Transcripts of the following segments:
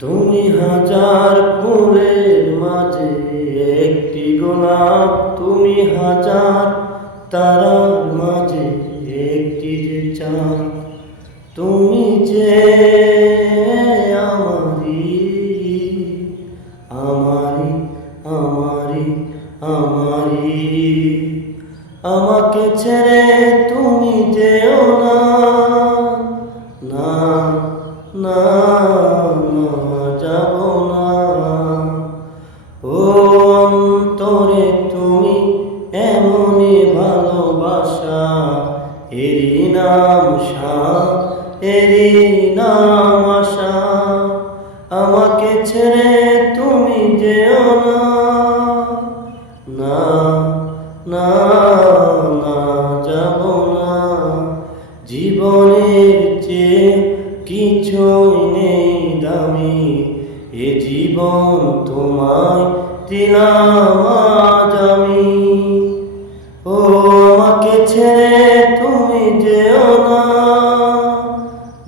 তুমি হাজার ফুলের মাঝে একটি গোলাপ, তুমি হাজার তারার মাঝে একটি যে চাঁদ, তুমি যে আমারি আমারি আমারি আমারি। আমাকে ছেড়ে তুমি যেও না, না না না যাব না। ও অন্তরে তুমি এমনই ভালোবাসা, এরই নাম সাথ, এরই নাম আশা। আমাকে ছেড়ে তুমি যেও না, না না না যাব না। জীবনের চেয়ে কিছুই নেই দামি, এ জীবন তোমায় দিলাম আজ আমি। ও আমাকে ছেড়ে তুমি যেও না,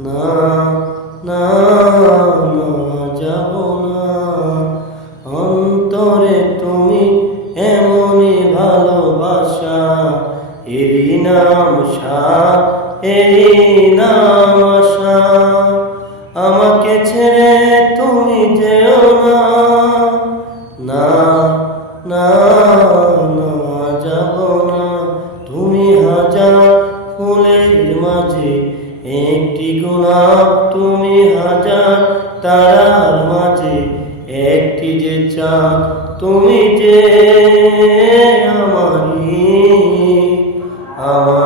না না না যাব না। অন্তরে তুমি এমনই ভালোবাসা, এরই নাম সাথ, এরই নাম আশা। আমাকে ছেড়ে তুমি যেও না, না না না যাব না। তুমি হাজার ফুলের মাঝে একটি গোলাপ, তুমি হাজার তারার মাঝে একটি যে চাঁদ, তুমি যে আমারি আমার।